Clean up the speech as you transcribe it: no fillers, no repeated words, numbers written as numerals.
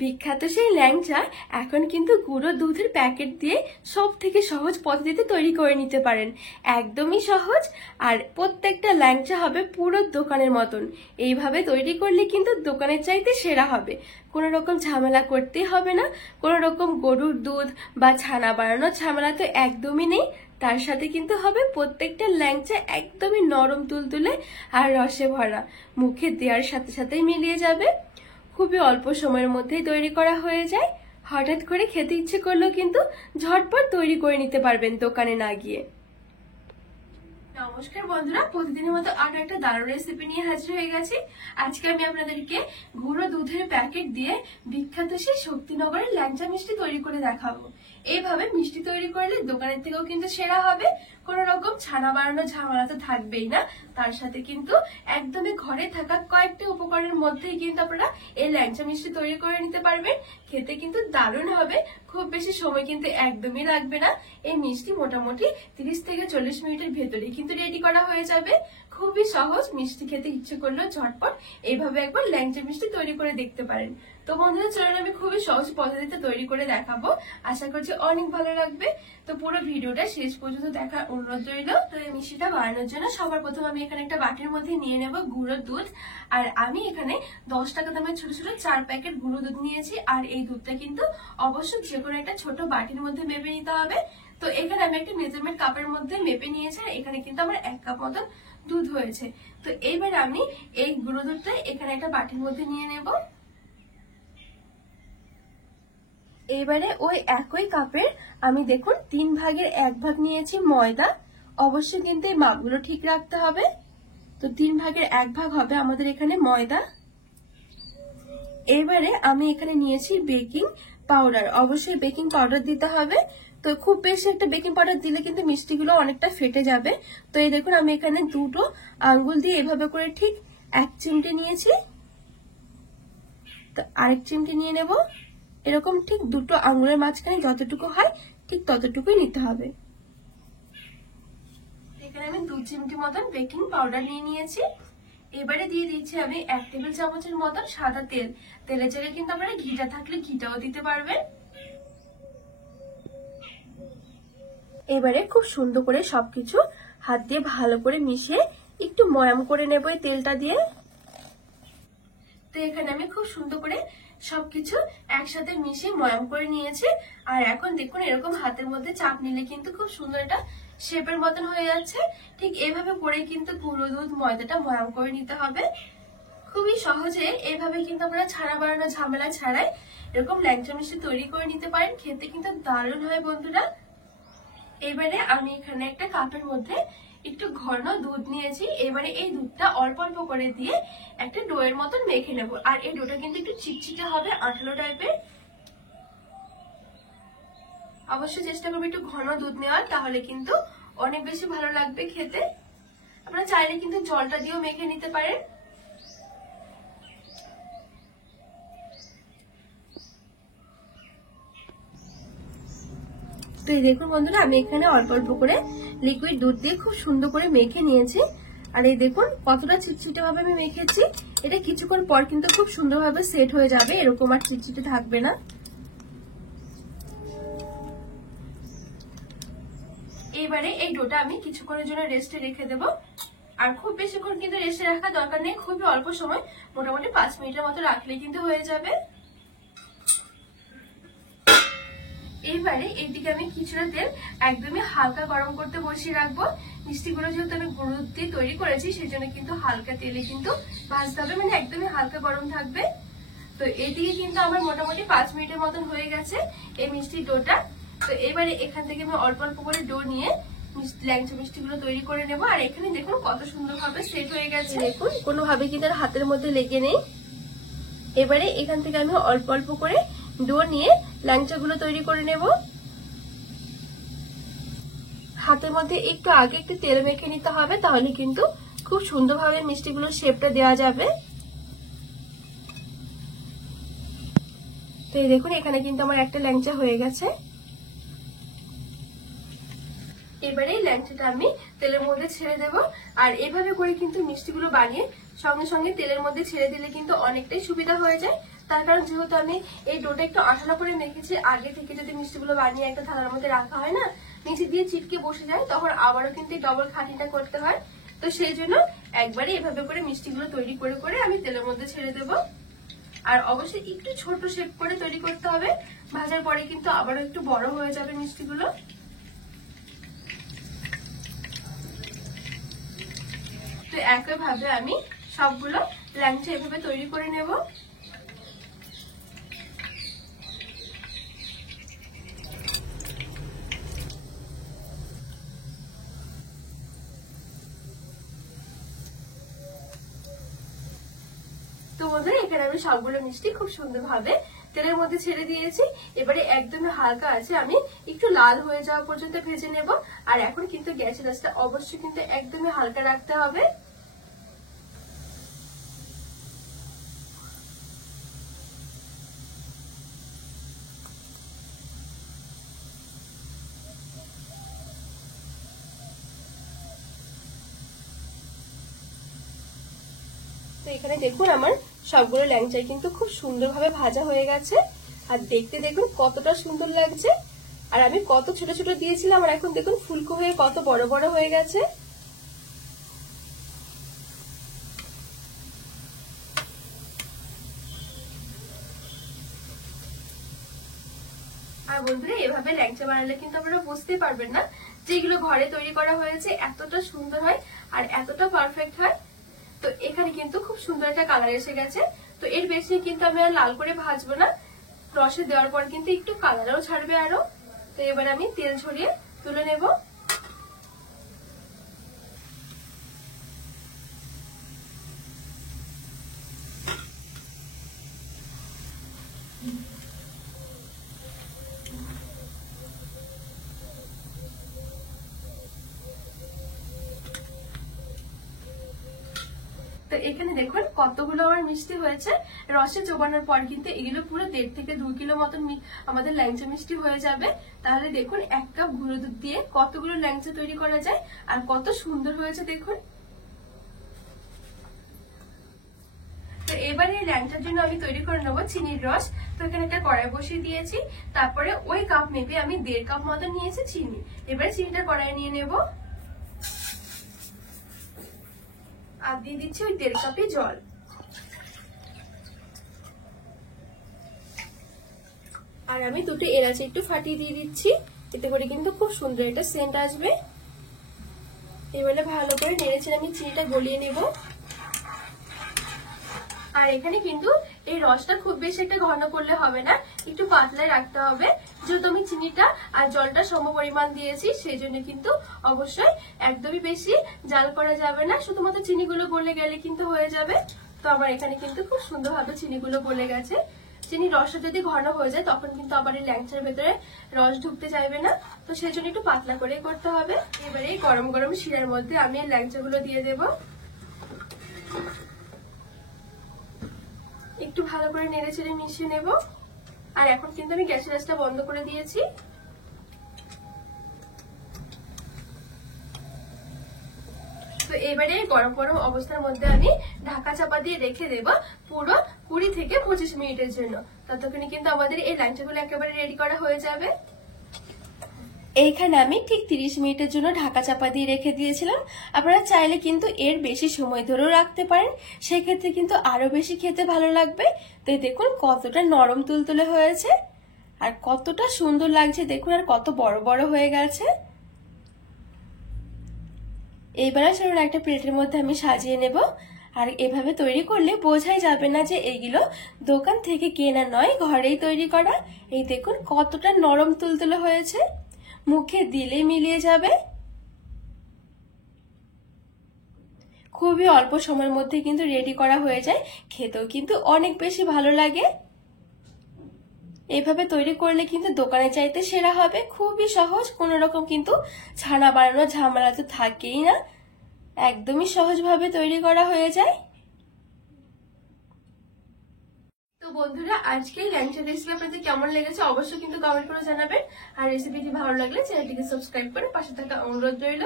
বিখ্যাত সেই ল্যাংচা এখন কিন্তু গুঁড়ো দুধের প্যাকেট দিয়ে সব থেকে সহজ পদ্ধতিতে তৈরি করে নিতে পারেন। একদমই সহজ, আর প্রত্যেকটা ল্যাংচা হবে পুরো দোকানের মতন। এইভাবে তৈরি করলে কিন্তু দোকানের চাইতে সেরা হবে। কোনো রকম ঝামেলা করতে হবে না, কোনো রকম গরুর দুধ বা ছানা বানানোর ঝামেলা তো একদমই নেই। তার সাথে কিন্তু হবে প্রত্যেকটা ল্যাংচা একদমই নরম তুলতুলে আর রসে ভরা, মুখে দেওয়ার সাথে সাথেই মিলিয়ে যাবে। খুবই অল্প সময়ের মধ্যেই তৈরি করা হয়ে যায়। হঠাৎ করে খেতে ইচ্ছে করলেও কিন্তু ঝটপট তৈরি করে নিতে পারবেন দোকানে না গিয়ে। নমস্কার বন্ধুরা, প্রতিদিনের মতো আরো একটা দারুণ রেসিপি নিয়ে হাজির হয়ে গেছি। আজকে আমি আপনাদেরকে গুঁড়ো দুধের প্যাকেট দিয়ে বিখ্যাত সেই শক্তিনগরের ল্যাংচা মিষ্টি তৈরি করে দেখাবো। এইভাবে মিষ্টি তৈরি করলে দোকানের থেকেও কিন্তু সেরা হবে। কোন রকম ছানা বানানোর ঝামেলা তো থাকবেই না। তার সাথে কিন্তু একদমই ঘরে থাকা কয়েকটা উপকরণের মধ্যেই কিন্তু আপনারা এই ল্যাংচা মিষ্টি তৈরি করে নিতে পারবেন। খেতে কিন্তু দারুণ হবে, খুব বেশি সময় কিন্তু একদমই লাগবে না। এই মিষ্টি মোটামুটি 30 থেকে 40 মিনিটের ভেতরে কিন্তু রেডি করা হয়ে যাবে। খুবই সহজ, মিষ্টি খেতে ইচ্ছে করলেও ঝটপট এইভাবে একবার ল্যাংচা মিষ্টি তৈরি করে দেখতে পারেন। তো বন্ধুরা চলুন আমি খুবই সহজ পদ্ধতিতে তৈরি করে দেখাবো, আশা করছি অনেক ভালো লাগবে। তো পুরো ভিডিওটা শেষ পর্যন্ত দেখার অনুরোধ রইল। তো এই মিষ্টিটা বানানোর জন্য সবার প্রথম আমি এখানে একটা বাটির মধ্যে নিয়ে নেব গুঁড়ো দুধ। আর আমি এখানে 10 টাকা দামের ছোট ছোট 4 প্যাকেট গুঁড়ো দুধ নিয়েছি। আর এই দুধটা কিন্তু অবশ্যই যে কোনো একটা ছোট বাটির মধ্যে মেপে নিতে হবে। তো এখানে আমি একটা মেজারমেন্ট কাপের মধ্যে মেপে নিয়েছি, আর এখানে কিন্তু আমার 1 কাপ মতন দুধ হয়েছে। তো এইবার আমি এই গুঁড়ো দুধটা এখানে একটা বাটির মধ্যে নিয়ে নেব। এবারে ওই একই কাপের আমি দেখুন 3 ভাগের 1 ভাগ নিয়েছি ময়দা। অবশ্যই কিন্তু এই মাপগুলো ঠিক রাখতে হবে। তো 3 ভাগের 1 ভাগ হবে আমাদের এখানে ময়দা। এবারে আমি এখানে নিয়েছি বেকিং পাউডার। অবশ্যই বেকিং পাউডার দিতে হবে। তো খুব বেশি একটা বেকিং পাউডার দিলে কিন্তু মিষ্টিগুলো অনেকটা ফেটে যাবে। তো এই দেখুন আমি এখানে দুটো আঙ্গুল দিয়ে এভাবে করে ঠিক 1 চিমটে নিয়েছি। তো আরেক চিমটে নিয়ে নেব। এরকম ঠিক দুটো আঙ্গুলের মাঝখানে যতটুকু হয় ঠিক ততটুকুই নিতে হবে। এখানে আমি 2 চিমটি মতন বেকিং পাউডার নিয়ে নিয়েছি। এবারে দিয়ে দিচ্ছি আমি 1 টেবিল চামচের মতন সাদা তেল। তেলের জায়গায় কিন্তু আপনারা ঘিটা থাকলে ঘিটাও দিতে পারবেন। এবারে খুব সুন্দর করে সবকিছু হাত দিয়ে ভালো করে মিশিয়ে একটু ময়াম করে নেব এই তেলটা দিয়ে। তো এখানে আমি খুব সুন্দর করে সবকিছু একসাথে মিশিয়ে ময়াম করে নিয়েছি। আর এখন দেখুন এরকম হাতের মধ্যে চাপ নিলে কিন্তু খুব সুন্দর একটা শেপের মতন হয়ে যাচ্ছে। ঠিক এইভাবে করে কিন্তু গুঁড়ো দুধ ময়দাটা ময়াম করে নিতে হবে। খুবই সহজে এইভাবে কিন্তু আপনারা ছানা বানানোর ঝামেলা ছাড়াই এরকম ল্যাংচা মিষ্টি তৈরি করে নিতে পারেন। খেতে কিন্তু দারুণ হয় বন্ধুরা। এবারে আমি এখানে একটা কাপের মধ্যে একটু ঘন দুধ নিয়েছি। এবারে এই দুধটা অল্প অল্প করে দিয়ে একটা ডোয়ের মতন মেখে নেব। আর এই ডোটা কিন্তু একটু চিটচিটে হবে, আঠালো টাইপের। অবশ্যই চেষ্টা করবে একটু ঘন দুধ নেওয়ার, তাহলে কিন্তু অনেক বেশি ভালো লাগবে খেতে। আপনারা চাইলে কিন্তু জলটা দিয়েও মেখে নিতে পারেন। তো এই দেখুন বন্ধুরা আমি এখানে অল্প অল্প করে লিকুইড দুধ দিয়ে খুব সুন্দর করে মেখে নিয়েছি। আর এই দেখুন কতটা চিটচিটে ভাবে আমি মেখেছি। এটা কিছুক্ষণ পর কিন্তু খুব সুন্দরভাবে সেট হয়ে যাবে, এরকম আর চিটচিটে থাকবে না। এবারে এই ডোটা আমি কিছুক্ষণের জন্য রেস্টে রেখে দেবো। আর খুব বেশিক্ষণ কিন্তু রেস্টে রাখার দরকার নেই, খুবই অল্প সময়, মোটামুটি 5 মিনিটের মতো রাখলে কিন্তু হয়ে যাবে। এইবারে এইদিকে আমি কিছুটা তেল একদমই হালকা গরম করতে বসিয়ে রাখবো। মিষ্টিগুলো যেহেতু আমি গুঁড়ো দুধ দিয়ে তৈরি করেছি, সেই জন্য কিন্তু হালকা তেলে কিন্তু ভাজতে হবে, মানে একদমই হালকা গরম থাকবে। তো এইদিকে কিন্তু আমার মোটামুটি 5 মিনিটের মতন হয়ে গেছে এই মিষ্টির ডোটা। তো এবারে এখান থেকে আমি অল্প অল্প করে ডো নিয়ে ল্যাংচা মিষ্টিগুলো তৈরি করে নেবো। আর এখানে দেখুন কত সুন্দরভাবে সেট হয়ে গেছে। দেখুন কোনোভাবে কিন্তু হাতের মধ্যে লেগে নেই। এবারে এখান থেকে আমি অল্প অল্প করে ডো নিয়ে ল্যাংচাগুলো তৈরি করে নেব। হাতের মধ্যে একটু আগে একটু তেল মেখে নিতে হবে, তাহলে কিন্তু খুব সুন্দরভাবে মিষ্টিগুলোর শেপটা দেওয়া যাবে। তো এই দেখুন এখানে কিন্তু আমার একটা ল্যাংচা হয়ে গেছে। এবারে ল্যাংচাটা আমি তেলের মধ্যে ছেড়ে দেব। আর এভাবে করে কিন্তু মিষ্টিগুলো বানিয়ে সঙ্গে সঙ্গে তেলের মধ্যে ছেড়ে দিলে কিন্তু অনেকটাই সুবিধা হয়ে যায়। তার কারণ যেহেতু আমি এই ডোটা একটু আঠালো করে মেখেছি, আগে থেকে যদি মিষ্টিগুলো বানিয়ে একটা থালার মধ্যে রাখা হয় না, নিচে দিয়ে চিটকে বসে যায়, তখন আবারও কিন্তু ডবল খাটিটা করতে হয়। তো সেই জন্য একবারে এভাবে করে মিষ্টিগুলো তৈরি করে করে আমি তেলের মধ্যে ছেড়ে দেবো। আর অবশ্যই একটু ছোট শেপ করে তৈরি করতে হবে, ভাজার পরে কিন্তু আবারও একটু বড় হয়ে যাবে মিষ্টিগুলো। তো একইভাবে আমি সবগুলো ল্যাংচা এভাবে তৈরি করে নেব। তো বন্ধুরা এখানে আমি সবগুলো মিষ্টি খুব সুন্দরভাবে তেলের মধ্যে ছেড়ে দিয়েছি। এবারে একদমই হালকা আছে আমি একটু লাল হয়ে যাওয়া পর্যন্ত ভেজে নেব। আর এখন কিন্তু গ্যাসের আঁচটা অবশ্যই কিন্তু একদমই হালকা রাখতে হবে। তো এখানে দেখুন আমার সবগুলো ল্যাংচাই কিন্তু খুব সুন্দরভাবে ভাজা হয়ে গেছে। আর দেখতে দেখুন কতটা সুন্দর লাগছে। আর আমি কত ছোট ছোট দিয়েছিলাম, আর এখন দেখুন ফুলকো হয়ে কত বড় বড় হয়ে গেছে। আর বন্ধুরা এভাবে ল্যাংচা বানালে কিন্তু আপনারা বুঝতে পারবেন না যে এগুলো ঘরে তৈরি করা হয়েছে এতটা সুন্দর হয় আর এতটা পারফেক্ট হয়। তো এখানে কিন্তু খুব সুন্দর একটা কালার এসে গেছে। তো এর বেশি কিন্তু আমি আর লাল করে ভাজবো না, রসে দেওয়ার পর কিন্তু একটু কালারও ছাড়বে আরো। তো এবার আমি তেল ছড়িয়ে তুলে নেব। তো এখানে দেখুন কতগুলো আমার মিষ্টি হয়েছে। রসে চোবানোর পর কিন্তু এগুলো পুরো 1.5 থেকে 2 কিলো মতন আমাদের ল্যাংচা মিষ্টি হয়ে যাবে। তাহলে দেখুন 1 কাপ গুঁড়ো দুধ দিয়ে কতগুলো ল্যাংচা তৈরি করা যায় আর কত সুন্দর হয়েছে দেখুন। তো এবারে এই ল্যাংচার জন্য আমি তৈরি করে নেবো চিনির রস। তো এখানে একটা কড়াই বসিয়ে দিয়েছি, তারপরে ওই কাপ মেপে আমি 1.5 কাপ মতন নিয়েছি চিনি। এবারে চিনিটা কড়াই নিয়ে নেব আর দিয়ে দিচ্ছি ওই 1.5 কাপই জল। আর আমি 2টি এলাচ একটু ফাটিয়ে দিয়ে দিচ্ছি, এতে করে কিন্তু খুব সুন্দর একটা সেন্ট আসবে। এবারে ভালো করে নেড়েচেড়ে আমি চিনিটা গলিয়ে নেব। আর এখানে কিন্তু এই রসটা খুব বেশি একটা ঘন করলে হবে না, একটু পাতলায় রাখতে হবে। যেহেতু আমি চিনিটা আর জলটা সম পরিমাণ দিয়েছি, সেই জন্য কিন্তু অবশ্যই একদমই বেশি জাল করা যাবে না, শুধুমাত্র চিনিগুলো গলে গেলে কিন্তু হয়ে যাবে। তো আমার এখানে কিন্তু খুব সুন্দরভাবে চিনিগুলো গলে গেছে। চিনির রসটা যদি ঘন হয়ে যায় তখন কিন্তু আবার এই ল্যাংচার ভেতরে রস ঢুকতে চাইবে না, তো সেই জন্য একটু পাতলা করেই করতে হবে। এবারে গরম গরম শিরার মধ্যে আমি এই ল্যাংচাগুলো দিয়ে দেবো। একটু ভালো করে নেড়ে চেড়ে মিশিয়ে নেব। আর এখন কিন্তু আমি গ্যাসের আঁচটা বন্ধ করে দিয়েছি। তো এবারে গরম গরম অবস্থার মধ্যে আমি ঢাকা চাপা দিয়ে রেখে দেব পুরো 20 থেকে 25 মিনিটের জন্য। ততক্ষণে কিন্তু আমাদের এই ল্যাংচাগুলো একেবারে রেডি করা হয়ে যাবে। এইখানে আমি ঠিক 30 মিনিটের জন্য ঢাকা চাপা দিয়ে রেখে দিয়েছিলাম। আপনারা চাইলে কিন্তু এর বেশি সময় ধরেও রাখতে পারেন, সেক্ষেত্রে কিন্তু আরো বেশি খেতে ভালো লাগবে। তো দেখুন কতটা নরম তুলতুলে হয়েছে আর কতটা সুন্দর লাগছে দেখুন, আর কত বড় বড় হয়ে গেছে। এইবার চলুন একটা প্লেটের মধ্যে আমি সাজিয়ে নেব। আর এভাবে তৈরি করলে বোঝাই যাবে না যে এইগুলো দোকান থেকে কেনা নয়, ঘরেই তৈরি করা। এই দেখুন কতটা নরম তুলতুলে হয়েছে, মুখে দিলে মিলিয়ে যাবে। খুবই অল্প সময়ের মধ্যে কিন্তু রেডি করা হয়ে যায়, খেতেও কিন্তু অনেক বেশি ভালো লাগে। এভাবে তৈরি করলে কিন্তু দোকানে চাইতে সেরা হবে। খুবই সহজ, কোনো রকম কিন্তু ছানা বানানোর ঝামেলা তো থাকেই না, একদমই সহজভাবে তৈরি করা হয়ে যায়। তো বন্ধুরা আজকের ল্যাংচা রেসিপি আপনাদের কেমন লেগেছে অবশ্যই কিন্তু কমেন্ট করে জানাবেন। আর রেসিপিটি ভালো লাগলে চ্যানেলটিকে সাবস্ক্রাইব করে পাশে থাকা অনুরোধ রইল।